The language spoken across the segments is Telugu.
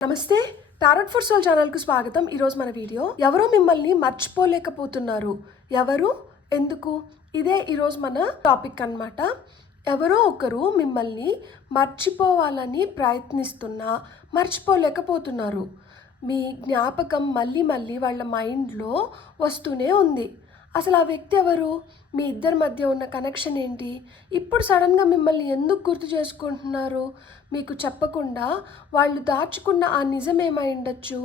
నమస్తే, టారట్ ఫర్ సోల్ ఛానల్కు స్వాగతం. ఈరోజు మన వీడియో ఎవరో మిమ్మల్ని మర్చిపోలేకపోతున్నారు. ఎవరు, ఎందుకు, ఇదే ఈరోజు మన టాపిక్ అన్నమాట. ఎవరో ఒకరు మిమ్మల్ని మర్చిపోవాలని ప్రయత్నిస్తున్నా మర్చిపోలేకపోతున్నారు. మీ జ్ఞాపకం మళ్ళీ మళ్ళీ వాళ్ళ మైండ్లో వస్తూనే ఉంది. అసలు ఆ వ్యక్తి ఎవరు? మీ ఇద్దరి మధ్య ఉన్న కనెక్షన్ ఏంటి? ఇప్పుడు సడన్గా మిమ్మల్ని ఎందుకు గుర్తు చేసుకుంటున్నారు? మీకు చెప్పకుండా వాళ్ళు దాచుకున్న ఆ నిజం ఏమై ఉండొచ్చు?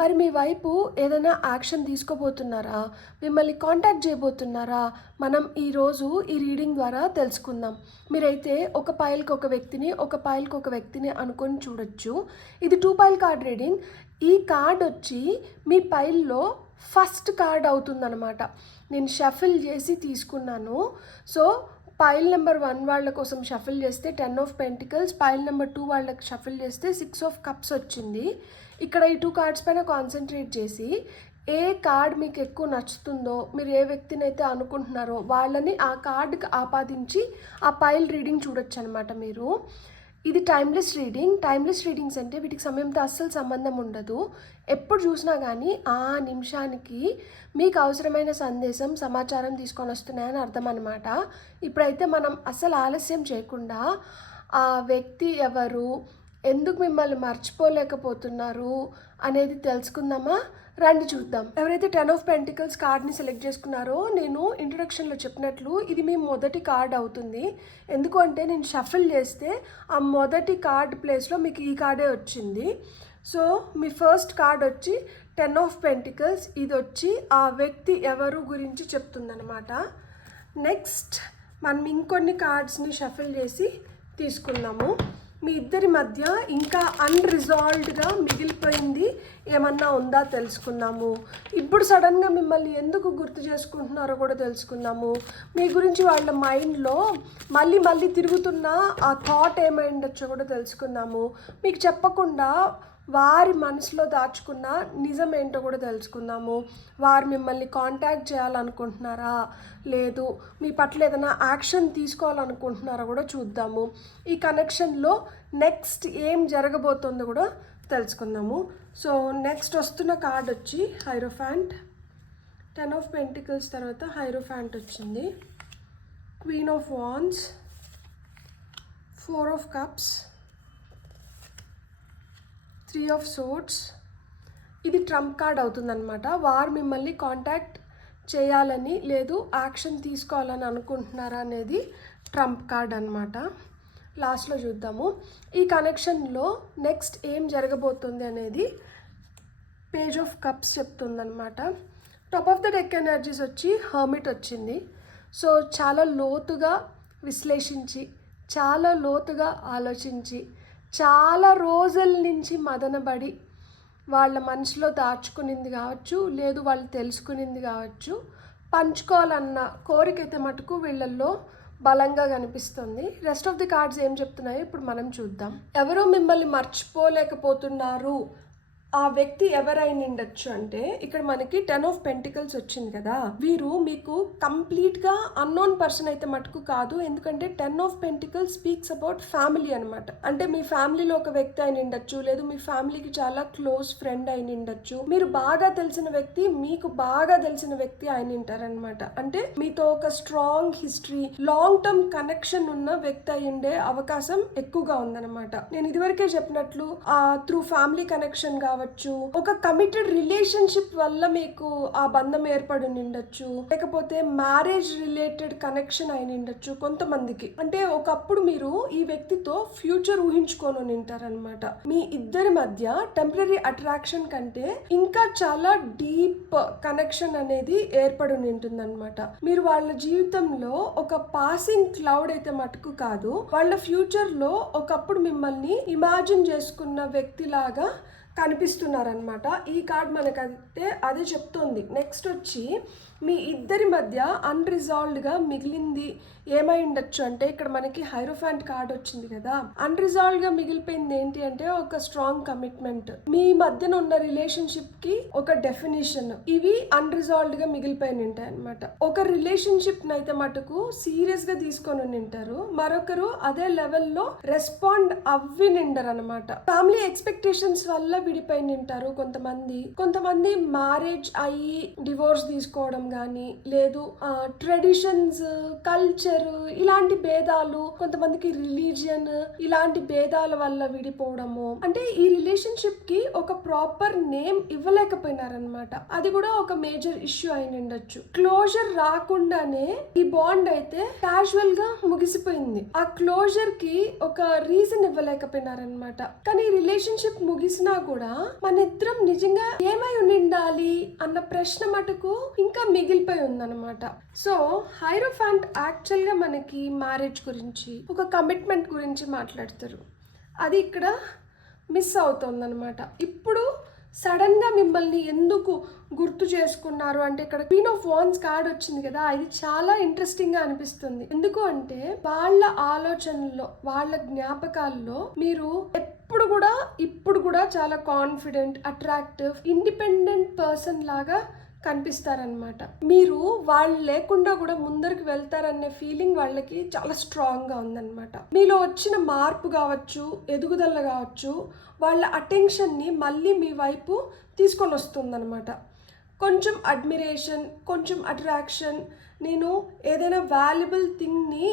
మరి మీ వైపు ఏదైనా యాక్షన్ తీసుకోబోతున్నారా? మిమ్మల్ని కాంటాక్ట్ చేయబోతున్నారా? మనం ఈరోజు ఈ రీడింగ్ ద్వారా తెలుసుకుందాం. మీరైతే ఒక పైల్కి ఒక వ్యక్తిని, ఒక పైల్కి ఒక వ్యక్తిని అనుకొని చూడొచ్చు. ఇది 2 పైల్ కార్డ్ రీడింగ్. ఈ కార్డ్ వచ్చి మీ పైల్లో ఫస్ట్ కార్డ్ అవుతుందన్నమాట. నేను షఫిల్ చేసి తీసుకున్నాను. సో పైల్ నెంబర్ 1 వాళ్ళ కోసం షఫిల్ చేస్తే 10 ఆఫ్ పెంటికల్స్, పైల్ నెంబర్ 2 వాళ్ళకి షఫిల్ చేస్తే 6 ఆఫ్ కప్స్ వచ్చింది. ఇక్కడ ఈ 2 కార్డ్స్ పైన కాన్సన్ట్రేట్ చేసి ఏ కార్డ్ మీకు ఎక్కువ నచ్చుతుందో, మీరు ఏ వ్యక్తిని అయితే అనుకుంటున్నారో వాళ్ళని ఆ కార్డుకి ఆపాదించి ఆ పైల్ రీడింగ్ చూడొచ్చు అనమాట మీరు. ఇది టైమ్లెస్ రీడింగ్. టైమ్లెస్ రీడింగ్స్ అంటే వీటికి సమయంతో అస్సలు సంబంధం ఉండదు. ఎప్పుడు చూసినా కానీ ఆ నిమిషానికి మీకు అవసరమైన సందేశం, సమాచారం తీసుకొని వస్తున్నాయని అర్థం అనమాట. ఇప్పుడైతే మనం అస్సలు ఆలస్యం చేయకుండా ఆ వ్యక్తి ఎవరు, ఎందుకు మిమ్మల్ని మర్చిపోలేకపోతున్నారు అనేది తెలుసుకుందామా? రండి చూద్దాం. ఎవరైతే 10 ఆఫ్ పెంటికల్స్ కార్డ్ని సెలెక్ట్ చేసుకున్నారో, నేను ఇంట్రొడక్షన్లో చెప్పినట్లు ఇది మీ మొదటి కార్డ్ అవుతుంది. ఎందుకు అంటే నేను షఫిల్ చేస్తే ఆ మొదటి కార్డ్ ప్లేస్లో మీకు ఈ కార్డే వచ్చింది. సో మీ ఫస్ట్ కార్డ్ వచ్చి 10 ఆఫ్ పెంటికల్స్. ఇది వచ్చి ఆ వ్యక్తి ఎవరు గురించి చెప్తుందనమాట. నెక్స్ట్ మనం ఇంకొన్ని కార్డ్స్ని షఫిల్ చేసి తీసుకుందాము. మీ ఇద్దరి మధ్య ఇంకా అన్రిజాల్వ్డ్గా మిగిలిపోయింది ఏమన్నా ఉందా తెలుసుకుందాము. ఇప్పుడు సడన్గా మిమ్మల్ని ఎందుకు గుర్తు చేసుకుంటున్నారో కూడా తెలుసుకుందాము. మీ గురించి వాళ్ళ మైండ్లో మళ్ళీ మళ్ళీ తిరుగుతున్న ఆ థాట్ ఏమై ఉండొచ్చో కూడా తెలుసుకుందాము. మీకు చెప్పకుండా వారి మనసులో దాచుకున్న నిజం ఏంటో కూడా తెలుసుకుందాము. వారు మిమ్మల్ని కాంటాక్ట్ చేయాలనుకుంటున్నారా, లేదు మీ పట్ల ఏదైనా యాక్షన్ తీసుకోవాలనుకుంటున్నారా కూడా చూద్దాము. ఈ కనెక్షన్లో నెక్స్ట్ ఏం జరగబోతుందో కూడా తెలుసుకుందాము. సో నెక్స్ట్ వస్తున్న కార్డ్ వచ్చి హైరోఫాంట్. 10 ఆఫ్ పెంటికల్స్ తర్వాత హైరోఫాంట్ వచ్చింది. Queen of wands, 4 of cups, 3 of swords. ఇది ట్రంప్ కార్డ్ అవుతుందన్నమాట. వారు మిమ్మల్ని కాంటాక్ట్ చేయాలని, లేదు యాక్షన్ తీసుకోవాలని అనుకుంటున్నారా అనేది ట్రంప్ కార్డ్ అనమాట. లాస్ట్లో చూద్దాము. ఈ కనెక్షన్లో నెక్స్ట్ ఏం జరగబోతుంది అనేది పేజ్ ఆఫ్ కప్స్ చెప్తుందన్నమాట. Top of the deck energies వచ్చి హర్మిట్ వచ్చింది. సో చాలా లోతుగా విశ్లేషించి, చాలా లోతుగా ఆలోచించి, చాలా రోజుల నుంచి మదనబడి వాళ్ళ మనసులో దాచుకునింది కావచ్చు, లేదు వాళ్ళు తెలుసుకునింది కావచ్చు, పంచుకోవాలన్న కోరిక అయితే మటుకు వీళ్ళల్లో బలంగా కనిపిస్తుంది. రెస్ట్ ఆఫ్ ది కార్డ్స్ ఏం చెప్తున్నాయో ఇప్పుడు మనం చూద్దాం. ఎవరో మిమ్మల్ని మర్చిపోలేకపోతున్నారు. ఆ వ్యక్తి ఎవరైనా ఉండొచ్చు అంటే ఇక్కడ మనకి 10 ఆఫ్ పెంటికల్స్ వచ్చింది కదా. వీరు మీకు కంప్లీట్గా అన్నోన్ పర్సన్ అయితే మటుకు కాదు. ఎందుకంటే 10 of pentacles speaks about family అనమాట. అంటే మీ ఫ్యామిలీలో ఒక వ్యక్తి అయిన ఉండొచ్చు, లేదు మీ ఫ్యామిలీకి చాలా క్లోజ్ ఫ్రెండ్ అయిన ఉండొచ్చు, మీరు బాగా తెలిసిన వ్యక్తి, మీకు బాగా తెలిసిన వ్యక్తి అయిన ఉంటారనమాట. అంటే మీతో ఒక strong history, long term connection ఉన్న వ్యక్తి అయి ఉండే అవకాశం ఎక్కువగా ఉందన్నమాట. నేను ఇదివరకే చెప్పినట్లు త్రూ ఫ్యామిలీ కనెక్షన్ కావచ్చు, ఒక కమిటెడ్ రిలేషన్షిప్ వల్ల మీకు ఆ బంధం ఏర్పడి ఉండొచ్చు, లేకపోతే మ్యారేజ్ రిలేటెడ్ కనెక్షన్ అయిన ఉండొచ్చు కొంతమందికి. అంటే ఒకప్పుడు మీరు ఈ వ్యక్తితో ఫ్యూచర్ ఊహించుకొని ఉంటారనమాట. మీ ఇద్దరి మధ్య టెంపరరీ అట్రాక్షన్ కంటే ఇంకా చాలా డీప్ కనెక్షన్ అనేది ఏర్పడి ఉంటుందన్నమాట. మీరు వాళ్ళ జీవితంలో ఒక పాసింగ్ క్లౌడ్ అయితే మటుకు కాదు, వాళ్ళ ఫ్యూచర్ లో ఒకప్పుడు మిమ్మల్ని ఇమాజిన్ చేసుకున్న వ్యక్తి లాగా కనిపిస్తున్నారనమాట. ఈ కార్డ్ మనకైతే అదే చెప్తోంది. నెక్స్ట్ వచ్చి మీ ఇద్దరి మధ్య అన్రిజాల్వ్డ్గా మిగిలింది ఏమై ఉండొచ్చు అంటే, ఇక్కడ మనకి హైరోఫాంట్ కార్డ్ వచ్చింది కదా, అన్రిజాల్వ్డ్గా మిగిలిపోయింది ఏంటి అంటే ఒక స్ట్రాంగ్ కమిట్మెంట్, మీ మధ్యన ఉన్న రిలేషన్షిప్ కి ఒక డెఫినేషన్, ఇవి అన్రిజాల్వ్డ్గా మిగిలిపోయి ఉంటాయి అనమాట. ఒక రిలేషన్షిప్ అయితే మటుకు సీరియస్ గా తీసుకొని ఉంటారు, మరొకరు అదే లెవెల్లో రెస్పాండ్ అవ్వి నిండరు అనమాట. ఫ్యామిలీ ఎక్స్పెక్టేషన్స్ వల్ల విడిపోయి ఉంటారు కొంతమంది మ్యారేజ్ అయ్యి డివోర్స్ తీసుకోవడం గానీ, లేదు ట్రెడిషన్స్, కల్చర్, ఇలాంటి భేదాలు, కొంతమందికి రిలీజియన్, ఇలాంటి భేదాల వల్ల విడిపోవడము. అంటే ఈ రిలేషన్షిప్ కి ఒక ప్రాపర్ నేమ్ ఇవ్వలేకపోయినారనమాట. అది కూడా ఒక మేజర్ ఇష్యూ అయి ఉండొచ్చు. క్లోజర్ రాకుండానే ఈ బాండ్ అయితే క్యాజువల్ గా ముగిసిపోయింది. ఆ క్లోజర్ కి ఒక రీజన్ ఇవ్వలేకపోయినారనమాట. కానీ రిలేషన్షిప్ ముగిసినా కూడా మన ఇద్దరం నిజంగా ఏమై ఉండాలి అన్న ప్రశ్న మటుకు ఇంకా మిగిలిపోయి ఉందన్నమాట. సో హైరోఫాంట్ యాక్చువల్ గా మనకి మ్యారేజ్ గురించి, ఒక కమిట్మెంట్ గురించి మాట్లాడతారు. అది ఇక్కడ మిస్ అవుతుందన్నమాట. ఇప్పుడు సడన్ గా మిమ్మల్ని ఎందుకు గుర్తు చేసుకున్నారు అంటే, ఇక్కడ క్వీన్ ఆఫ్ వాన్స్ కార్డ్ వచ్చింది కదా, ఇది చాలా ఇంట్రెస్టింగ్ గా అనిపిస్తుంది. ఎందుకు అంటే వాళ్ళ ఆలోచనల్లో, వాళ్ళ జ్ఞాపకాల్లో మీరు ఇప్పుడు కూడా చాలా కాన్ఫిడెంట్, అట్రాక్టివ్, ఇండిపెండెంట్ పర్సన్ లాగా కనిపిస్తారనమాట. మీరు వాళ్ళు లేకుండా కూడా ముందరికి వెళ్తారనే ఫీలింగ్ వాళ్ళకి చాలా స్ట్రాంగ్ గా ఉందన్నమాట. మీలో వచ్చిన మార్పు కావచ్చు, ఎదుగుదల కావచ్చు, వాళ్ళ అటెన్షన్ ని మళ్ళీ మీ వైపు తీసుకొని వస్తుందన్నమాట. కొంచెం అడ్మిరేషన్, కొంచెం అట్రాక్షన్, నేను ఏదైనా వాల్యుబుల్ థింగ్ని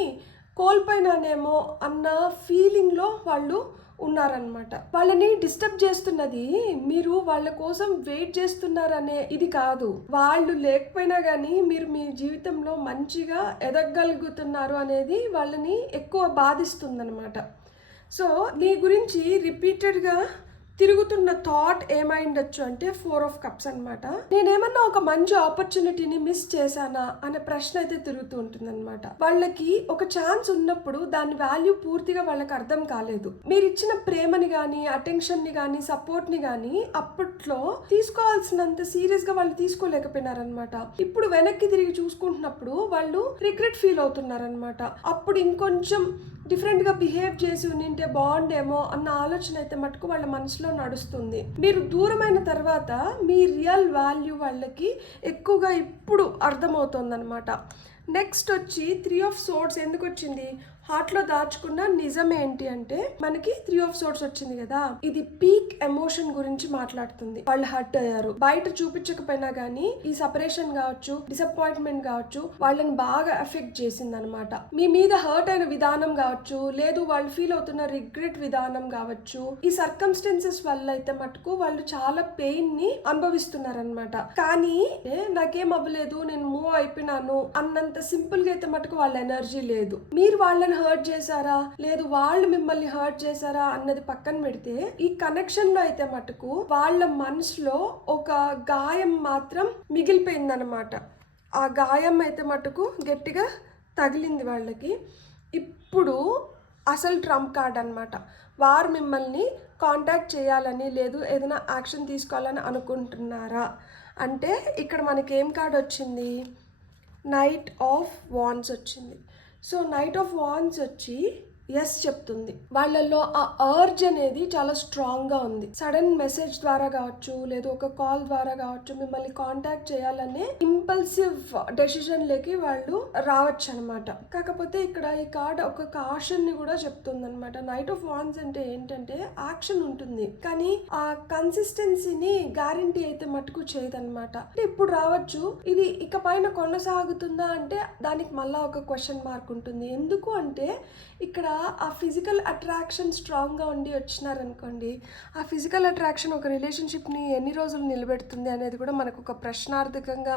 కోల్పోయినానేమో అన్న ఫీలింగ్లో వాళ్ళు ఉన్నారనమాట. వాళ్ళని డిస్టర్బ్ చేస్తున్నది మీరు వాళ్ళ కోసం వెయిట్ చేస్తున్నారనే ఇది కాదు, వాళ్ళు లేకపోయినా కానీ మీరు మీ జీవితంలో మంచిగా ఎదగలుగుతున్నారు అనేది వాళ్ళని ఎక్కువ బాధిస్తుందన్నమాట. సో నీ గురించి రిపీటెడ్గా తిరుగుతున్న థాట్ ఏమైండొచ్చు అంటే 4 of Cups అనమాట. నేనేమన్నా ఒక మంచి ఆపర్చునిటీని మిస్ చేశానా అనే ప్రశ్న అయితే తిరుగుతూ ఉంటుంది అనమాట. వాళ్ళకి ఒక ఛాన్స్ ఉన్నప్పుడు దాని వాల్యూ పూర్తిగా వాళ్ళకి అర్థం కాలేదు. మీరు ఇచ్చిన ప్రేమని కానీ, అటెన్షన్ ని కానీ, సపోర్ట్ ని కానీ అప్పట్లో తీసుకోవాల్సినంత సీరియస్ గా వాళ్ళు తీసుకోలేకపోయినారనమాట. ఇప్పుడు వెనక్కి తిరిగి చూసుకుంటున్నప్పుడు వాళ్ళు రిగ్రెట్ ఫీల్ అవుతున్నారనమాట. అప్పుడు ఇంకొంచెం డిఫరెంట్ గా బిహేవ్ చేసి ఉంటే బాగుండేమో అన్న ఆలోచన అయితే మటుకు వాళ్ళ మనసులో నడుస్తుంది. మీరు దూరమైన తర్వాత మీ రియల్ వాల్యూ వాళ్ళకి ఎక్కువగా ఇప్పుడు అర్థమవుతుంది అనమాట. నెక్స్ట్ వచ్చి 3 of Swords ఎందుకు వచ్చింది? హార్ట్లో దాచుకున్న నిజం ఏంటి అంటే, మనకి 3 of Swords వచ్చింది కదా, ఇది పీక్ ఎమోషన్ గురించి మాట్లాడుతుంది. వాళ్ళు హర్ట్ అయ్యారు, బయట చూపించకపోయినా గానీ ఈ సపరేషన్ కావచ్చు, డిసప్పాయింట్మెంట్ కావచ్చు, వాళ్ళని బాగా ఎఫెక్ట్ చేసింది అనమాట. మీ మీద హర్ట్ అయిన విధానం కావచ్చు, లేదు వాళ్ళు ఫీల్ అవుతున్న రిగ్రెట్ విధానం కావచ్చు, ఈ సర్కమ్స్టెన్సెస్ వల్ల అయితే మటుకు వాళ్ళు చాలా పెయిన్ ని అనుభవిస్తున్నారనమాట. కానీ నాకేం అవ్వలేదు, నేను మూవ్ అయిపోయినాను అన్నంత సింపుల్ గా అయితే మటుకు వాళ్ళ ఎనర్జీ లేదు. మీరు వాళ్ళని హర్ట్ చేశారా, లేదు వాళ్ళు మిమ్మల్ని హర్ట్ చేశారా అన్నది పక్కన పెడితే, ఈ కనెక్షన్ లో అయితే మటుకు వాళ్ళ మనసులో ఒక గాయం మాత్రం మిగిలిపోయిందనమాట. ఆ గాయం అయితే మటుకు గట్టిగా తగిలింది వాళ్ళకి. ఇప్పుడు అసలు ట్రంప్ కార్డ్ అనమాట. వారు మిమ్మల్ని కాంటాక్ట్ చేయాలని, లేదు ఏదైనా యాక్షన్ తీసుకోవాలని అనుకుంటున్నారా అంటే, ఇక్కడ మనకి ఏం కార్డ్ వచ్చింది? నైట్ ఆఫ్ వాండ్స్ వచ్చింది. సో నైట్ ఆఫ్ వాండ్స్ వచ్చి ఎస్ చెప్తుంది. వాళ్ళల్లో ఆ అర్జ్ అనేది చాలా స్ట్రాంగ్గా ఉంది. సడన్ మెసేజ్ ద్వారా కావచ్చు, లేదు ఒక కాల్ ద్వారా కావచ్చు, మిమ్మల్ని కాంటాక్ట్ చేయాలనే ఇంపల్సివ్ డెసిషన్ లేకి వాళ్ళు రావచ్చు అనమాట. కాకపోతే ఇక్కడ ఈ కార్డ్ ఒక కాషన్ ని కూడా చెప్తుంది అనమాట. నైట్ ఆఫ్ వాండ్స్ అంటే ఏంటంటే యాక్షన్ ఉంటుంది, కానీ ఆ కన్సిస్టెన్సీని గ్యారంటీ అయితే మటుకు చేయదనమాట. అంటే ఇప్పుడు రావచ్చు, ఇది ఇక పైన కొనసాగుతుందా అంటే దానికి మళ్ళా ఒక క్వశ్చన్ మార్క్ ఉంటుంది. ఎందుకు అంటే ఇక్కడ ఆ ఫిజికల్ అట్రాక్షన్ స్ట్రాంగ్గా ఉండి వచ్చినారనుకోండి, ఆ ఫిజికల్ అట్రాక్షన్ ఒక రిలేషన్షిప్ని ఎన్ని రోజులు నిలబెడుతుంది అనేది కూడా మనకు ఒక ప్రశ్నార్థకంగా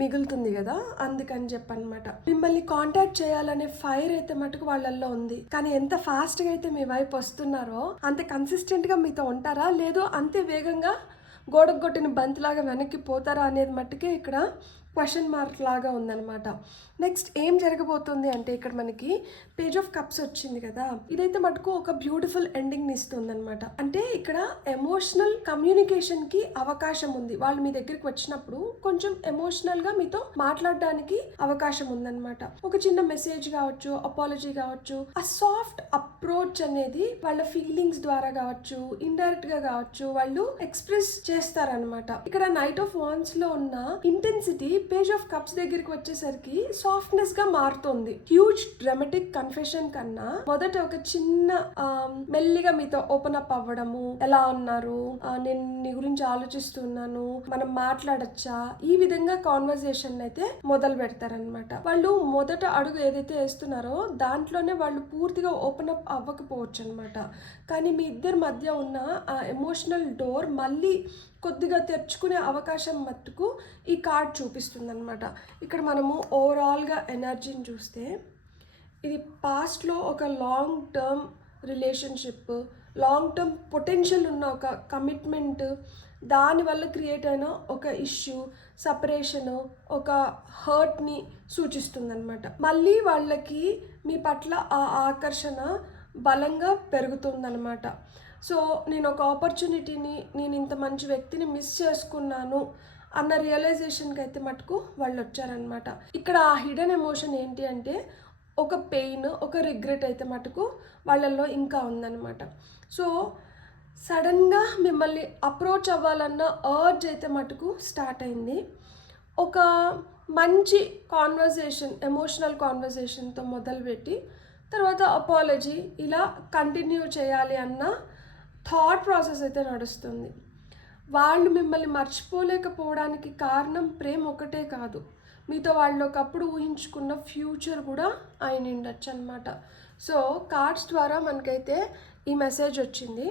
మిగులుతుంది కదా, అందుకని చెప్పనమాట. మిమ్మల్ని కాంటాక్ట్ చేయాలనే ఫైర్ అయితే మటుకు వాళ్ళల్లో ఉంది, కానీ ఎంత ఫాస్ట్గా అయితే మీ వైపు వస్తున్నారో అంతే కన్సిస్టెంట్గా మీతో ఉంటారా, లేదు అంతే వేగంగా గోడకు కొట్టిన బంతిలాగా వెనక్కి పోతారా అనేది మట్టుకే ఇక్కడ క్వశ్చన్ మార్క్ లాగా ఉందన్నమాట. నెక్స్ట్ ఏం జరగబోతుంది అంటే ఇక్కడ మనకి పేజ్ ఆఫ్ కప్స్ వచ్చింది కదా, ఇదైతే మటుకు ఒక బ్యూటిఫుల్ ఎండింగ్ని ఇస్తుంది అనమాట. అంటే ఇక్కడ ఎమోషనల్ కమ్యూనికేషన్కి అవకాశం ఉంది. వాళ్ళు మీ దగ్గరికి వచ్చినప్పుడు కొంచెం ఎమోషనల్గా మీతో మాట్లాడడానికి అవకాశం ఉందన్నమాట. ఒక చిన్న మెసేజ్ కావచ్చు, అపాలజీ కావచ్చు, ఆ సాఫ్ట్ అప్రోచ్ అనేది వాళ్ళ ఫీలింగ్స్ ద్వారా కావచ్చు, ఇండైరెక్ట్గా కావచ్చు, వాళ్ళు ఎక్స్ప్రెస్ చేస్తారనమాట. ఇక్కడ నైట్ ఆఫ్ వాన్స్ లో ఉన్న ఇంటెన్సిటీ పేజ్ ఆఫ్ కప్స్ దగ్గరికి వచ్చేసరికి సాఫ్ట్నెస్ గా మారుతుంది. హ్యూజ్ డ్రామాటిక్ కన్ఫెషన్ కన్నా మొదట ఒక చిన్న మెల్లిగా మీతో ఓపెన్ అప్ అవ్వడము, ఎలా ఉన్నారు, నేను నీ గురించి ఆలోచిస్తున్నాను, మనం మాట్లాడచ్చా, ఈ విధంగా కాన్వర్సేషన్ అయితే మొదలు పెడతారనమాట. వాళ్ళు మొదట అడుగు ఏదైతే వేస్తున్నారో దాంట్లోనే వాళ్ళు పూర్తిగా ఓపెన్ అప్ అవ్వకపోవచ్చు అనమాట. కానీ మీ ఇద్దరి మధ్య ఉన్న ఆ ఎమోషనల్ డోర్ మళ్ళీ కొద్దిగా తెరుచుకునే అవకాశం మట్టుకు ఈ కార్డ్ చూపిస్తుంది అనమాట. ఇక్కడ మనము ఓవరాల్గా ఎనర్జీని చూస్తే ఇది పాస్ట్లో ఒక long term relationship, long term potential ఉన్న ఒక కమిట్మెంట్, దానివల్ల క్రియేట్ అయిన ఒక ఇష్యూ, సపరేషను, ఒక హర్ట్ని సూచిస్తుంది అనమాట. మళ్ళీ వాళ్ళకి మీ పట్ల ఆ ఆకర్షణ బలంగా పెరుగుతుందన్నమాట. సో నేను ఒక ఆపర్చునిటీని, నేను ఇంత మంచి వ్యక్తిని మిస్ చేసుకున్నాను అన్న రియలైజేషన్కి అయితే మటుకు వాళ్ళు వచ్చారనమాట. ఇక్కడ ఆ హిడెన్ ఎమోషన్ ఏంటి అంటే ఒక పెయిన్, ఒక రిగ్రెట్ అయితే మటుకు వాళ్ళల్లో ఇంకా ఉందన్నమాట. సో సడన్గా మిమ్మల్ని అప్రోచ్ అవ్వాలన్న అర్జ్ అయితే మటుకు స్టార్ట్ అయింది. ఒక మంచి కాన్వర్జేషన్, ఎమోషనల్ కాన్వర్జేషన్తో మొదలుపెట్టి తర్వాత అపాలజీ, ఇలా కంటిన్యూ చేయాలి అన్న థాట్ ప్రాసెస్ అయితే నడుస్తుంది. వాళ్ళు మిమ్మల్ని మర్చిపోలేకపోవడానికి కారణం ప్రేమ ఒకటే కాదు, మీతో వాళ్ళు ఒకప్పుడు ఊహించుకున్న ఫ్యూచర్ కూడా ఆయన ఉండొచ్చు అనమాట. సో కార్డ్స్ ద్వారా మనకైతే ఈ మెసేజ్ వచ్చింది.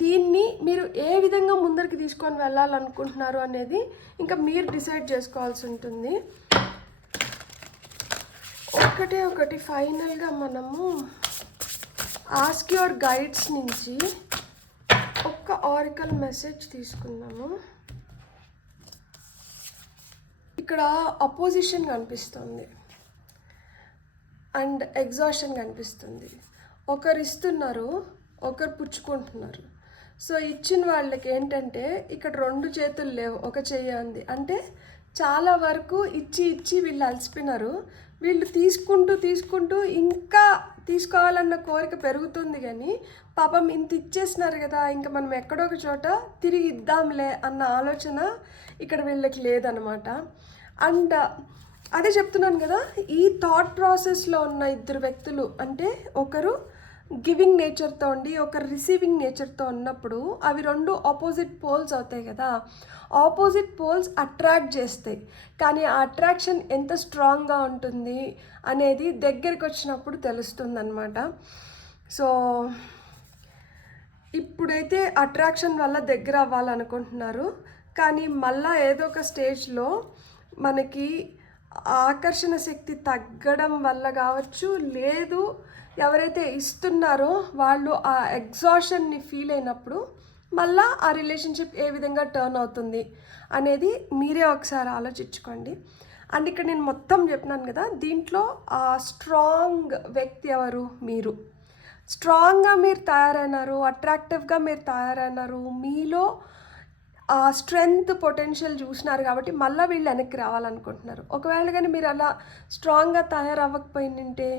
దీన్ని మీరు ఏ విధంగా ముందరికి తీసుకొని వెళ్ళాలనుకుంటున్నారు అనేది ఇంకా మీరు డిసైడ్ చేసుకోవాల్సి ఉంటుంది. ఒకటి ఫైనల్గా మనము ఆస్క్ యువర్ గైడ్స్ నుంచి ఒక్క ఆరికల్ మెసేజ్ తీసుకున్నాము. ఇక్కడ అపోజిషన్ కనిపిస్తుంది అండ్ ఎగ్జాషన్ కనిపిస్తుంది. ఒకరు ఇస్తున్నారు, ఒకరు పుచ్చుకుంటున్నారు. సో ఇచ్చిన వాళ్ళకి ఏంటంటే ఇక్కడ 2 చేతులు లేవు, ఒక చెయ్యి ఉంది. అంటే చాలా వరకు ఇచ్చి వీళ్ళు అలసిపోయినారు. వీళ్ళు తీసుకుంటూ ఇంకా తీసుకోవాలన్న కోరిక పెరుగుతుంది. కానీ పాపం ఇంత ఇచ్చేసినారు కదా, ఇంకా మనం ఎక్కడో ఒక చోట తిరిగి ఇద్దాంలే అన్న ఆలోచన ఇక్కడ వీళ్ళకి లేదనమాట. అండ్ అదే చెప్తున్నాను కదా, ఈ థాట్ ప్రాసెస్లో ఉన్న ఇద్దరు వ్యక్తులు, అంటే ఒకరు గివింగ్ నేచర్తో ఉండి ఒకరు రిసీవింగ్ నేచర్తో ఉన్నప్పుడు అవి 2 ఆపోజిట్ పోల్స్ అవుతాయి కదా. ఆపోజిట్ పోల్స్ అట్రాక్ట్ చేస్తాయి, కానీ ఆ అట్రాక్షన్ ఎంత స్ట్రాంగ్గా ఉంటుంది అనేది దగ్గరికి వచ్చినప్పుడు తెలుస్తుంది అన్నమాట. సో ఇప్పుడైతే అట్రాక్షన్ వల్ల దగ్గర అవ్వాలనుకుంటున్నారు, కానీ మళ్ళా ఏదో ఒక స్టేజ్లో మనకి ఆకర్షణ శక్తి తగ్గడం వల్ల కావచ్చు, లేదు ఎవరైతే ఇస్తున్నారో వాళ్ళు ఆ ఎగ్జాషన్ని ఫీల్ అయినప్పుడు మళ్ళీ ఆ రిలేషన్షిప్ ఏ విధంగా టర్న్ అవుతుంది అనేది మీరే ఒకసారి ఆలోచించుకోండి. అండ్ ఇక్కడ నేను మొత్తం చెప్పినాను కదా, దీంట్లో ఆ స్ట్రాంగ్ వ్యక్తి ఎవరు? మీరు స్ట్రాంగ్గా మీరు తయారైనారు, అట్రాక్టివ్గా మీరు తయారైనారు, మీలో ఆ స్ట్రెంగ్త్ పొటెన్షియల్ చూసినారు కాబట్టి మళ్ళీ వీళ్ళు వెనక్కి రావాలనుకుంటున్నారు. ఒకవేళ కానీ మీరు అలా స్ట్రాంగ్గా తయారవ్వకపోయిందంటే,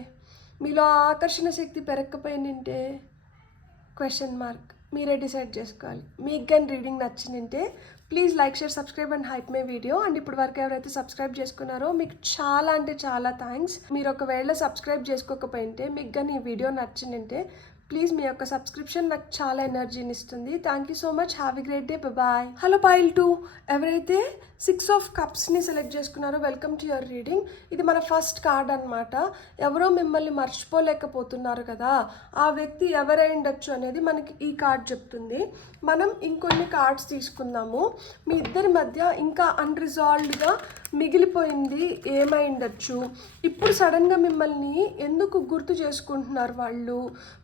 మీలో ఆకర్షణ శక్తి పెరగకపోయిందంటే క్వశ్చన్ మార్క్. మీరే డిసైడ్ చేసుకోవాలి. మీకు కానీ రీడింగ్ నచ్చిందంటే please like, share, subscribe and hype my video. And ఇప్పుడు వరకు ఎవరైతే సబ్స్క్రైబ్ చేసుకున్నారో మీకు చాలా అంటే చాలా థ్యాంక్స్. మీరు ఒకవేళ సబ్స్క్రైబ్ చేసుకోకపోయింటే, మీకు కానీ ఈ వీడియో నచ్చిందంటే ప్లీజ్ మీ యొక్క సబ్స్క్రిప్షన్ నాకు చాలా ఎనర్జీని ఇస్తుంది. Thank you so much. Have a great day. Bye. Hello pile 2, ఎవరైతే 6 ఆఫ్ కప్స్ని సెలెక్ట్ చేసుకున్నారో వెల్కమ్ టు యువర్ రీడింగ్. ఇది మన ఫస్ట్ కార్డ్ అనమాట. ఎవరో మిమ్మల్ని మర్చిపోలేకపోతున్నారు కదా, ఆ వ్యక్తి ఎవరై ఉండొచ్చు అనేది మనకి ఈ కార్డ్ చెప్తుంది. మనం ఇంకొన్ని కార్డ్స్ తీసుకుందాము. మీ ఇద్దరి మధ్య ఇంకా అన్రిజాల్వ్డ్గా మిగిలిపోయింది ఏమై ఉండొచ్చు, ఇప్పుడు సడన్గా మిమ్మల్ని ఎందుకు గుర్తు చేసుకుంటున్నారు వాళ్ళు,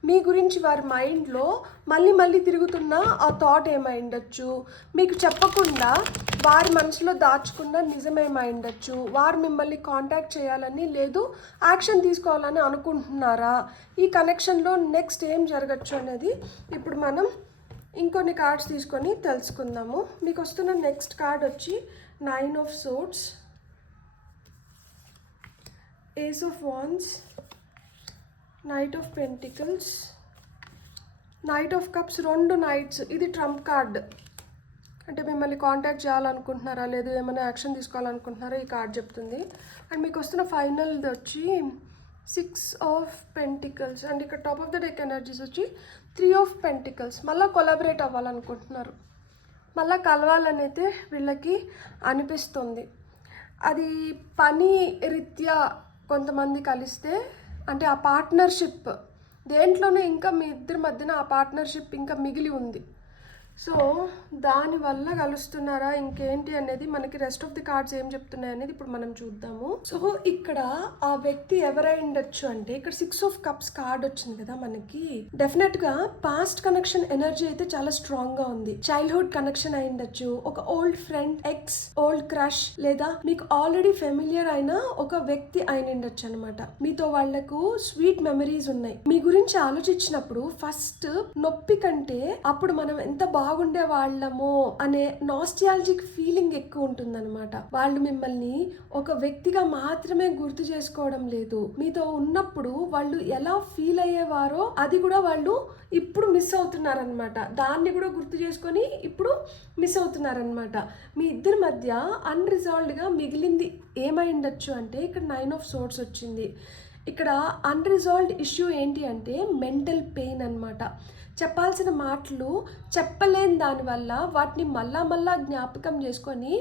మీ గురించి గురించి వారి మైండ్లో మళ్ళీ మళ్ళీ తిరుగుతున్న ఆ థాట్ ఏమై ఉండొచ్చు, మీకు చెప్పకుండా వారి మనసులో దాచుకున్న నిజమేమై ఉండొచ్చు, వారు మిమ్మల్ని కాంటాక్ట్ చేయాలని లేదు యాక్షన్ తీసుకోవాలని అనుకుంటున్నారా, ఈ కనెక్షన్లో నెక్స్ట్ ఏం జరగచ్చు అనేది ఇప్పుడు మనం ఇంకొన్ని కార్డ్స్ తీసుకొని తెలుసుకుందాము. మీకు వస్తున్న నెక్స్ట్ కార్డ్ వచ్చి 9 of Swords, Ace of Wands, Knight of Pentacles, Knight of Cups, 2 Knights. ఇది ట్రంప్ కార్డ్. అంటే మిమ్మల్ని కాంటాక్ట్ చేయాలనుకుంటున్నారా లేదు ఏమైనా యాక్షన్ తీసుకోవాలనుకుంటున్నారా ఈ కార్డ్ చెప్తుంది. అండ్ మీకు వస్తున్న ఫైనల్ది వచ్చి 6 of Pentacles. అండ్ ఇక్కడ top of the deck energies వచ్చి 3 of Pentacles. మళ్ళీ కొలాబరేట్ అవ్వాలనుకుంటున్నారు, మళ్ళీ కలవాలని అయితే వీళ్ళకి అనిపిస్తుంది. అది పని రీత్యా కొంతమంది కలిస్తే అంటే ఆ పార్ట్నర్షిప్ దేంట్లోనే ఇంకా మీ ఇద్దరి మధ్యన ఆ పార్ట్నర్షిప్ ఇంకా మిగిలి ఉంది. సో దానివల్ల కలుస్తున్నారా ఇంకేంటి అనేది మనకి రెస్ట్ ఆఫ్ ది కార్డ్స్ ఏం చెప్తున్నాయి అనేది ఇప్పుడు మనం చూద్దాము. సో ఇక్కడ ఆ వ్యక్తి ఎవరై ఉండొచ్చు అంటే ఇక్కడ 6 of Cups కార్డ్ వచ్చింది కదా మనకి. డెఫినెట్ గా పాస్ట్ కనెక్షన్ ఎనర్జీ అయితే చాలా స్ట్రాంగ్ గా ఉంది. చైల్డ్హుడ్ కనెక్షన్ అయి ఉండొచ్చు, ఒక old friend, X, old crush, లేదా మీకు ఆల్రెడీ ఫెమిలియర్ అయిన ఒక వ్యక్తి అయి ఉండొచ్చు అనమాట. మీతో వాళ్లకు స్వీట్ మెమరీస్ ఉన్నాయి. మీ గురించి ఆలోచించినప్పుడు ఫస్ట్ నొప్పి కంటే అప్పుడు మనం ఎంత బాగుండే వాళ్ళమో అనే నాస్టాలజిక్ ఫీలింగ్ ఎక్కువ ఉంటుందన్నమాట. వాళ్ళు మిమ్మల్ని ఒక వ్యక్తిగా మాత్రమే గుర్తు చేసుకోవడం లేదు, మీతో ఉన్నప్పుడు వాళ్ళు ఎలా ఫీల్ అయ్యేవారో అది కూడా వాళ్ళు ఇప్పుడు మిస్ అవుతున్నారనమాట. దాన్ని కూడా గుర్తు చేసుకొని ఇప్పుడు మిస్ అవుతున్నారనమాట. మీ ఇద్దరి మధ్య అన్రిజాల్వ్డ్గా మిగిలింది ఏమై ఉండొచ్చు అంటే ఇక్కడ 9 of Swords వచ్చింది. ఇక్కడ అన్రిజాల్వ్డ్ ఇష్యూ ఏంటి అంటే మెంటల్ పెయిన్ అనమాట. చెప్పాల్సిన మాటలు చెప్పలేని దానివల్ల వాటిని మళ్ళా జ్ఞాపకం చేసుకొని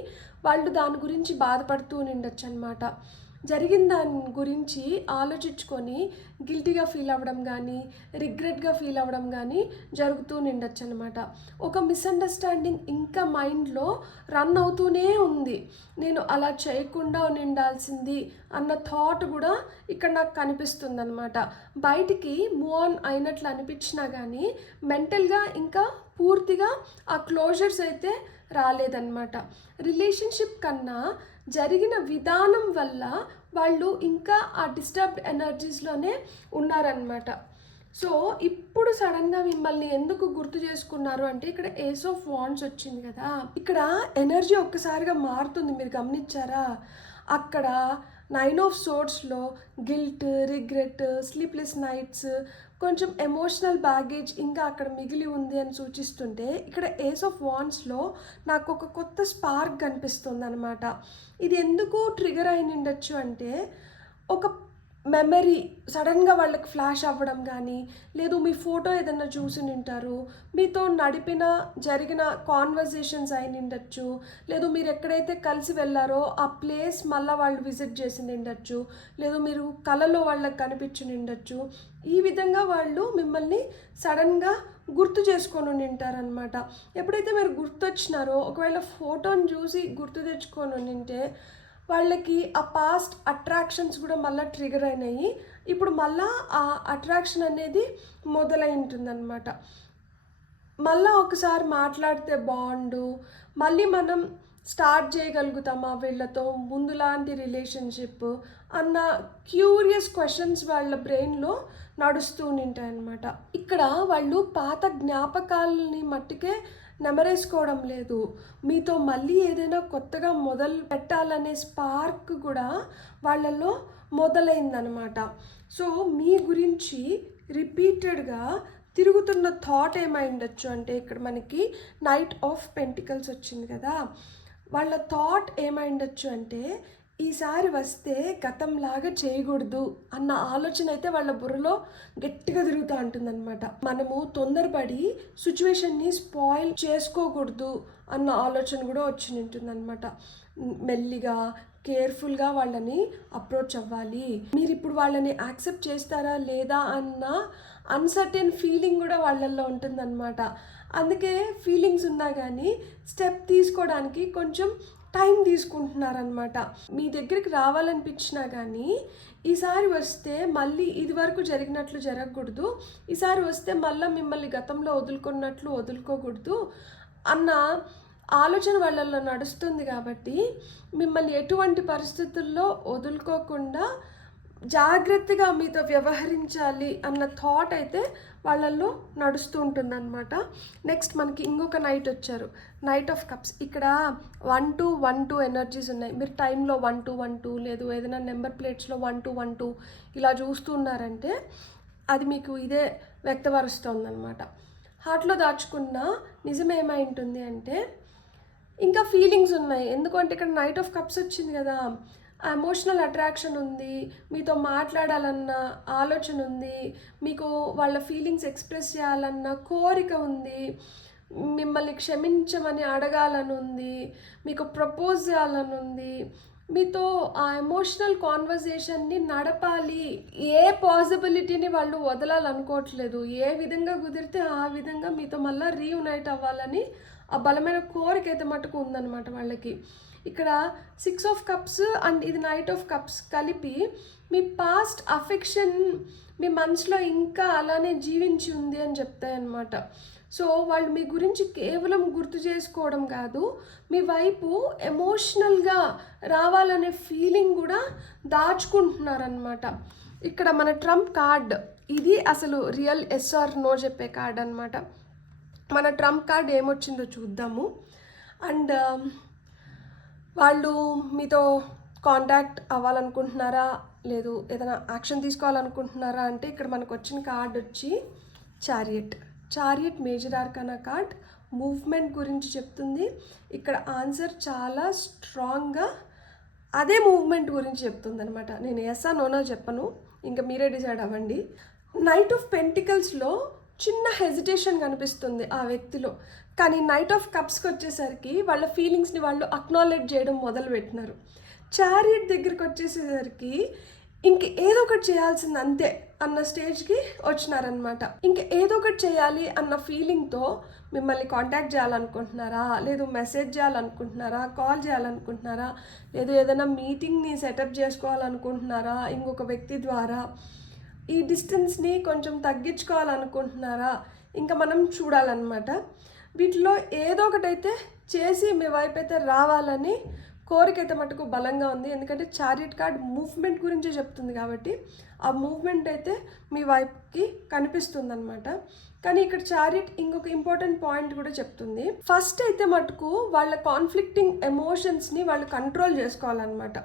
వాళ్ళు దాని గురించి బాధపడుతూ ఉండొచ్చు అనమాట. జరిగిన దాని గురించి ఆలోచించుకొని గిల్టీగా ఫీల్ అవ్వడం కానీ రిగ్రెట్గా ఫీల్ అవ్వడం కానీ జరుగుతూ ఉండొచ్చు అనమాట. ఒక మిస్అండర్స్టాండింగ్ ఇంకా మైండ్లో రన్ అవుతూనే ఉంది. నేను అలా చేయకుండా ఉండాల్సింది అన్న థాట్ కూడా ఇక్కడ నాకు కనిపిస్తుంది అనమాట. బయటికి మూవ్ ఆన్ అయినట్లు అనిపించినా కానీ మెంటల్గా ఇంకా పూర్తిగా ఆ క్లోజర్స్ అయితే రాలేదన్నమాట. రిలేషన్షిప్ కన్నా జరిగిన విధానం వల్ల వాళ్ళు ఇంకా ఆ డిస్టర్బ్డ్ ఎనర్జీస్లోనే ఉన్నారనమాట. సో ఇప్పుడు సడన్గా మిమ్మల్ని ఎందుకు గుర్తు చేసుకున్నారు అంటే ఇక్కడ ఏస్ ఆఫ్ వాండ్స్ వచ్చింది కదా. ఇక్కడ ఎనర్జీ ఒక్కసారిగా మారుతుంది, మీరు గమనించారా? అక్కడ 9 of Swordsలో గిల్ట్, రిగ్రెట్, స్లీప్లెస్ నైట్స్, కొంచెం ఎమోషనల్ బ్యాగేజ్ ఇంకా అక్కడ మిగిలి ఉంది అని సూచిస్తుంటే ఇక్కడ ఏస్ ఆఫ్ వాండ్స్లో నాకు ఒక కొత్త స్పార్క్ కనిపిస్తుంది అనమాట. ఇది ఎందుకు ట్రిగర్ అయి ఉండొచ్చు అంటే ఒక మెమరీ సడన్గా వాళ్ళకి ఫ్లాష్ అవ్వడం కానీ లేదు మీ ఫోటో ఏదన్నా చూసి ఉంటారు, మీతో నడిపిన జరిగిన కాన్వర్జేషన్స్ అయి ఉండొచ్చు, లేదు మీరు ఎక్కడైతే కలిసి వెళ్ళారో ఆ ప్లేస్ మళ్ళీ వాళ్ళు విజిట్ చేసి ఉండొచ్చు, లేదు మీరు కలలో వాళ్ళకి కనిపించి ఉండొచ్చు. ఈ విధంగా వాళ్ళు మిమ్మల్ని సడన్గా గుర్తు చేసుకొని ఉంటారనమాట. ఎప్పుడైతే మీరు గుర్తొచ్చినారో ఒకవేళ ఫోటోని చూసి గుర్తు తెచ్చుకొని ఉంటే వాళ్ళకి ఆ పాస్ట్ అట్రాక్షన్స్ కూడా మళ్ళీ ట్రిగర్ అయినాయి. ఇప్పుడు మళ్ళీ ఆ అట్రాక్షన్ అనేది మొదలై ఉంటుందన్నమాట. మళ్ళీ ఒకసారి మాట్లాడితే బాగుండు, మళ్ళీ మనం స్టార్ట్ చేయగలుగుతామా వీళ్ళతో ముందులాంటి రిలేషన్షిప్ అన్న క్యూరియస్ క్వశ్చన్స్ వాళ్ళ బ్రెయిన్లో నడుస్తూ ఉంటాయన్నమాట. ఇక్కడ వాళ్ళు పాత జ్ఞాపకాలని మట్టుకే నెమరేసుకోవడం లేదు, మీతో మళ్ళీ ఏదైనా కొత్తగా మొదలు పెట్టాలనే స్పార్క్ కూడా వాళ్ళలో మొదలైందనమాట. సో మీ గురించి రిపీటెడ్గా తిరుగుతున్న థాట్ ఏమై ఉండొచ్చు అంటే ఇక్కడ మనకి నైట్ ఆఫ్ పెంటికల్స్ వచ్చింది కదా. వాళ్ళ థాట్ ఏమై ఉండొచ్చు అంటే ఈసారి వస్తే గతంలాగా చేయకూడదు అన్న ఆలోచన అయితే వాళ్ళ బుర్రలో గట్టిగా తిరుగుతూ ఉంటుందన్నమాట. మనము తొందరపడి సిచ్యువేషన్ని స్పాయిల్ చేసుకోకూడదు అన్న ఆలోచన కూడా వచ్చి ఉంటుందన్నమాట. మెల్లిగా కేర్ఫుల్గా వాళ్ళని అప్రోచ్ అవ్వాలి. మీరు ఇప్పుడు వాళ్ళని యాక్సెప్ట్ చేస్తారా లేదా అన్న అన్సర్టెన్ ఫీలింగ్ కూడా వాళ్ళల్లో ఉంటుందన్నమాట. అందుకే ఫీలింగ్స్ ఉన్నా కానీ స్టెప్ తీసుకోవడానికి కొంచెం టైం తీసుకుంటున్నారనమాట. మీ దగ్గరికి రావాలనిపించినా కానీ ఈసారి వస్తే మళ్ళీ ఇది వరకు జరిగినట్లు జరగకూడదు, ఈసారి వస్తే మళ్ళీ మిమ్మల్ని గతంలో వదులుకున్నట్లు వదులుకోకూడదు అన్న ఆలోచన వాళ్ళల్లో నడుస్తుంది. కాబట్టి మిమ్మల్ని ఎటువంటి పరిస్థితుల్లో వదులుకోకుండా జాగ్రత్తగా మీతో వ్యవహరించాలి అన్న థాట్ అయితే వాళ్ళల్లో నడుస్తూ ఉంటుందన్నమాట. నెక్స్ట్ మనకి ఇంకొక నైట్ వచ్చారు, నైట్ ఆఫ్ కప్స్. ఇక్కడ 1-2-1-2 ఎనర్జీస్ ఉన్నాయి. మీరు టైంలో 1-2-1-2 లేదు ఏదైనా నెంబర్ ప్లేట్స్లో 1-2-1-2 ఇలా చూస్తున్నారంటే అది మీకు ఇదే వ్యక్తపరుస్తుంది అనమాట. హార్ట్లో దాచుకున్న నిజం ఏమై ఉంటుంది అంటే ఇంకా ఫీలింగ్స్ ఉన్నాయి. ఎందుకంటే ఇక్కడ నైట్ ఆఫ్ కప్స్ వచ్చింది కదా, ఎమోషనల్ అట్రాక్షన్ ఉంది, మీతో మాట్లాడాలన్న ఆలోచన ఉంది, మీకు వాళ్ళ ఫీలింగ్స్ ఎక్స్ప్రెస్ చేయాలన్న కోరిక ఉంది, మిమ్మల్ని క్షమించమని అడగాలని ఉంది, మీకు ప్రపోజ్ చేయాలని ఉంది, మీతో ఆ ఎమోషనల్ కాన్వర్జేషన్ని నడపాలి. ఏ పాసిబిలిటీని వాళ్ళు వదలాలనుకోవట్లేదు. ఏ విధంగా కుదిరితే ఆ విధంగా మీతో మళ్ళీ రీయునైట్ అవ్వాలని ఆ బలమైన కోరిక అయితే మటుకు ఉందన్నమాట వాళ్ళకి. ఇక్కడ 6 ఆఫ్ కప్స్ అండ్ ఇది నైట్ ఆఫ్ కప్స్ కలిపి మీ పాస్ట్ అఫెక్షన్ మీ మనసులో ఇంకా అలానే జీవించి ఉంది అని చెప్తాయన్నమాట. సో వాళ్ళు మీ గురించి కేవలం గుర్తు చేసుకోవడం కాదు, మీ వైపు ఎమోషనల్గా రావాలనే ఫీలింగ్ కూడా దాచుకుంటున్నారనమాట. ఇక్కడ మన ట్రంప్ కార్డ్, ఇది అసలు రియల్ ఎస్ ఆర్ నో చెప్పే కార్డ్ అనమాట. మన ట్రంప్ కార్డ్ ఏమొచ్చిందో చూద్దాము. అండ్ వాళ్ళు మీతో కాంటాక్ట్ అవ్వాలనుకుంటున్నారా, లేదు ఏదైనా యాక్షన్ తీసుకోవాలనుకుంటున్నారా అంటే ఇక్కడ మనకు వచ్చిన కార్డ్ వచ్చి chariot major arcana card. Movement గురించి చెప్తుంది. ఇక్కడ ఆన్సర్ చాలా స్ట్రాంగ్గా అదే మూవ్మెంట్ గురించి చెప్తుంది అనమాట. నేను ఎస్ఆ నోనో చెప్పను, ఇంకా మీరే డిసైడ్ అవ్వండి. నైట్ ఆఫ్ పెంటికల్స్లో చిన్న హెజిటేషన్ కనిపిస్తుంది ఆ వ్యక్తిలో, కానీ నైట్ ఆఫ్ కప్స్కి వచ్చేసరికి వాళ్ళ ఫీలింగ్స్ని వాళ్ళు అక్నాలెడ్జ్ చేయడం మొదలుపెట్టినారు. చారియట్ దగ్గరికి వచ్చేసేసరికి ఇంక ఏదో ఒకటి చేయాల్సింది అంతే అన్న స్టేజ్కి వచ్చినారనమాట. ఇంక ఏదో ఒకటి చేయాలి అన్న ఫీలింగ్తో మిమ్మల్ని కాంటాక్ట్ చేయాలనుకుంటున్నారా, లేదు మెసేజ్ చేయాలనుకుంటున్నారా, కాల్ చేయాలనుకుంటున్నారా, లేదు ఏదైనా మీటింగ్ని సెటప్ చేసుకోవాలనుకుంటున్నారా ఇంకొక వ్యక్తి ద్వారా, ఈ డిస్టెన్స్ని కొంచెం తగ్గించుకోవాలనుకుంటున్నారా, ఇంకా మనం చూడాలన్నమాట. వీటిలో ఏదో ఒకటైతే చేసి మీ వైపు అయితే రావాలని కోరిక అయితే మటుకు బలంగా ఉంది. ఎందుకంటే చారియట్ కార్డ్ మూవ్మెంట్ గురించి చెప్తుంది కాబట్టి ఆ మూవ్మెంట్ అయితే మీ వైపుకి కనిపిస్తుంది అనమాట. కానీ ఇక్కడ చారియట్ ఇంకొక ఇంపార్టెంట్ పాయింట్ కూడా చెప్తుంది. ఫస్ట్ అయితే మటుకు వాళ్ళ కాన్ఫ్లిక్టింగ్ ఎమోషన్స్ని వాళ్ళు కంట్రోల్ చేసుకోవాలన్నమాట.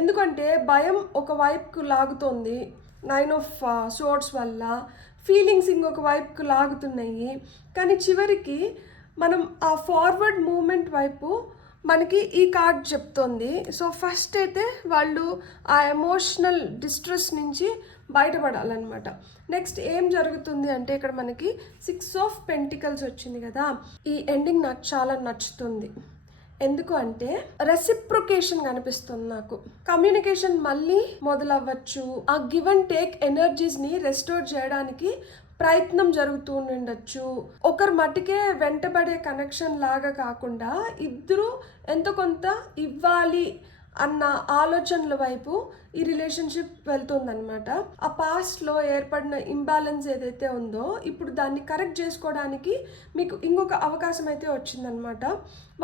ఎందుకంటే భయం ఒక వైపుకు లాగుతోంది, 9 ఆఫ్ సోర్డ్స్ వల్ల ఫీలింగ్స్ ఇంకొక వైపుకు లాగుతున్నాయి. కానీ చివరికి మనం ఆ ఫార్వర్డ్ మూమెంట్ వైపు మనకి ఈ కార్డ్ చెప్తోంది. సో ఫస్ట్ అయితే వాళ్ళు ఆ ఎమోషనల్ డిస్ట్రెస్ నుంచి బయటపడాలన్నమాట. నెక్స్ట్ ఏం జరుగుతుంది అంటే ఇక్కడ మనకి 6 ఆఫ్ పెంటికల్స్ వచ్చింది కదా, ఈ ఎండింగ్ నాకు చాలా నచ్చుతుంది. ఎందుకు అంటే రెసిప్రొకేషన్ కనిపిస్తుంది నాకు. కమ్యూనికేషన్ మళ్ళీ మొదలవ్వచ్చు. ఆ గివ్ అండ్ టేక్ ఎనర్జీస్ని రెస్టోర్ చేయడానికి ప్రయత్నం జరుగుతూ ఉండొచ్చు. ఒకరు మట్టికే వెంటబడే కనెక్షన్ లాగా కాకుండా ఇద్దరు ఎంతో కొంత ఇవ్వాలి అన్న ఆలోచనల వైపు ఈ రిలేషన్షిప్ వెళ్తుందనమాట. ఆ పాస్ట్లో ఏర్పడిన ఇంబ్యాలెన్స్ ఏదైతే ఉందో ఇప్పుడు దాన్ని కరెక్ట్ చేసుకోవడానికి మీకు ఇంకొక అవకాశం అయితే వచ్చిందనమాట.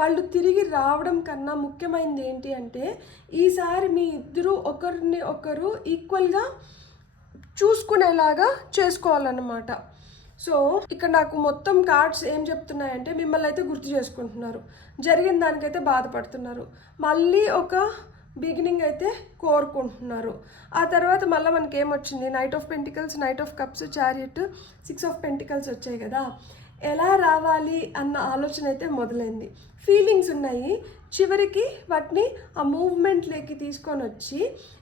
వాళ్ళు తిరిగి రావడం కన్నా ముఖ్యమైనది ఏంటి అంటే ఈసారి మీ ఇద్దరు ఒకరిని ఒకరు ఈక్వల్గా చూసుకునేలాగా చేసుకోవాలన్నమాట. సో ఇక్కడ నాకు మొత్తం కార్డ్స్ ఏం చెప్తున్నాయంటే మిమ్మల్ని అయితే గుర్తు చేసుకుంటున్నారు, జరిగిన దానికైతే బాధపడుతున్నారు, మళ్ళీ ఒక బిగినింగ్ అయితే కోరుకుంటున్నారు. ఆ తర్వాత మళ్ళీ మనకి ఏమొచ్చింది, knight of pentacles, knight of cups, chariot, 6 of pentacles వచ్చాయి కదా. ఎలా రావాలి అన్న ఆలోచన అయితే మొదలైంది. ఫీలింగ్స్ ఉన్నాయి, చివరికి వాటిని ఆ మూవ్మెంట్లోకి తీసుకొని వచ్చి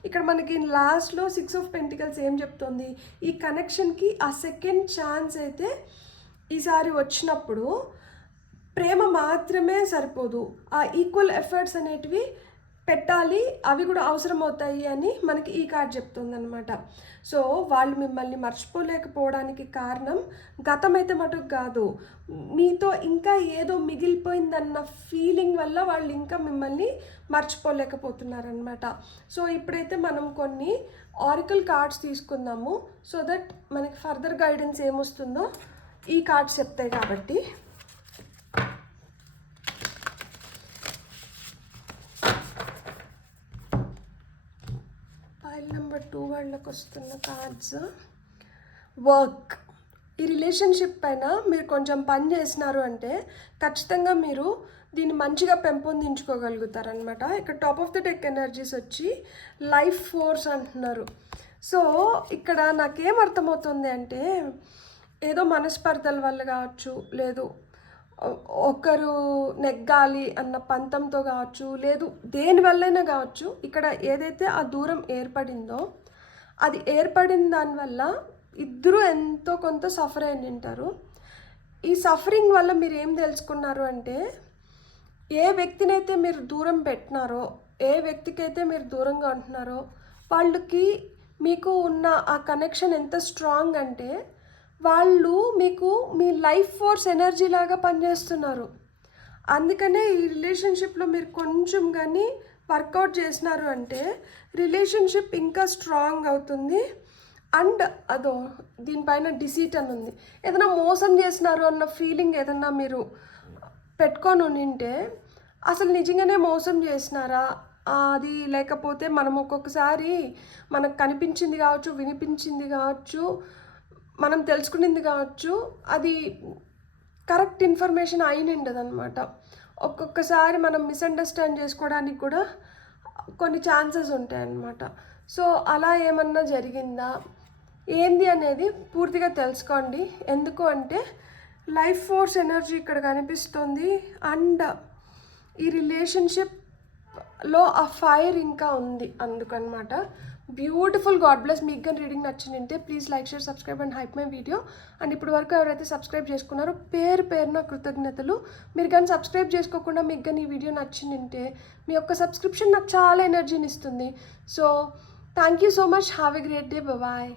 ఇక్కడ మనకి లాస్ట్లో 6 ఆఫ్ పెంటికల్స్ ఏం చెప్తుంది, ఈ కనెక్షన్కి ఆ సెకండ్ ఛాన్స్ అయితే ఈసారి వచ్చినప్పుడు ప్రేమ మాత్రమే సరిపోదు, ఆ ఈక్వల్ ఎఫర్ట్స్ అనేటివి పెట్టాలి, అవి కూడా అవసరం అవుతాయి అని మనకి ఈ కార్డ్ చెప్తుంది అనమాట. సో వాళ్ళు మిమ్మల్ని మర్చిపోలేకపోవడానికి కారణం గతం అయితే మటుకు కాదు, మీతో ఇంకా ఏదో మిగిలిపోయిందన్న ఫీలింగ్ వల్ల వాళ్ళు ఇంకా మిమ్మల్ని మర్చిపోలేకపోతున్నారనమాట. సో ఇప్పుడైతే మనం కొన్ని ఆరికల్ కార్డ్స్ తీసుకుందాము, సో దట్ మనకి ఫర్దర్ గైడెన్స్ ఏమొస్తుందో ఈ కార్డ్స్ చెప్తాయి కాబట్టి. ఫైల్ నెంబర్ 2 వాళ్ళకి వస్తున్న కార్డ్స్. వర్క్. ఈ రిలేషన్షిప్ పైన మీరు కొంచెం పని చేసినారు అంటే ఖచ్చితంగా మీరు దీన్ని మంచిగా పెంపొందించుకోగలుగుతారనమాట. ఇక్కడ top of the deck energies వచ్చి లైఫ్ ఫోర్స్ అంటున్నారు. సో ఇక్కడ నాకేం అర్థమవుతుంది అంటే ఏదో మనస్పర్ధల వల్ల కావచ్చు, లేదు ఒకరు నెగ్గాలి అన్న పంతంతో కావచ్చు, లేదు దేనివల్లైనా కావచ్చు, ఇక్కడ ఏదైతే ఆ దూరం ఏర్పడిందో అది ఏర్పడిన దానివల్ల ఇద్దరు ఎంతో కొంత సఫర్ అయి ఉంటారు. ఈ సఫరింగ్ వల్ల మీరు ఏం తెలుసుకున్నారు అంటే ఏ వ్యక్తినైతే మీరు దూరం పెట్టినారో, ఏ వ్యక్తికైతే మీరు దూరంగా ఉంటున్నారో వాళ్ళకి మీకు ఉన్న ఆ కనెక్షన్ ఎంత స్ట్రాంగ్ అంటే వాళ్ళు మీకు మీ లైఫ్ ఫోర్స్ ఎనర్జీ లాగా పనిచేస్తున్నారు. అందుకనే ఈ రిలేషన్షిప్లో మీరు కొంచెం కానీ వర్కౌట్ చేసినారు అంటే రిలేషన్షిప్ ఇంకా స్ట్రాంగ్ అవుతుంది. అండ్ అదో దీనిపైన డిసీట్ అని ఉంది. ఏదైనా మోసం చేసినారు అన్న ఫీలింగ్ ఏదన్నా మీరు పెట్టుకొని ఉంటే అసలు నిజంగానే మోసం చేసినారా అది, లేకపోతే మనం ఒక్కొక్కసారి మనకు కనిపించింది కావచ్చు, వినిపించింది కావచ్చు, మనం తెలుసుకునింది కావచ్చు, అది కరెక్ట్ ఇన్ఫర్మేషన్ అయినండదు అనమాట. ఒక్కొక్కసారి మనం మిస్అండర్స్టాండ్ చేసుకోవడానికి కూడా కొన్ని ఛాన్సెస్ ఉంటాయి అన్నమాట. సో అలా ఏమన్నా జరిగిందా ఏంది అనేది పూర్తిగా తెలుసుకోండి. ఎందుకు అంటే లైఫ్ ఫోర్స్ ఎనర్జీ ఇక్కడ కనిపిస్తుంది. అండ్ ఈ రిలేషన్షిప్లో ఆ ఫైర్ ఇంకా ఉంది అందుకనమాట. బ్యూటిఫుల్. God bless. మీకు కానీ రీడింగ్ నచ్చిందంటే please like, share, subscribe and hype my video. And ఇప్పటి వరకు ఎవరైతే సబ్స్క్రైబ్ చేసుకున్నారో పేరున కృతజ్ఞతలు. మీరు కానీ సబ్స్క్రైబ్ చేసుకోకుండా మీకు కానీ ఈ వీడియో నచ్చిందంటే మీ యొక్క సబ్స్క్రిప్షన్ నాకు చాలా ఎనర్జీని ఇస్తుంది. So thank you so much. Have a great day. Bye.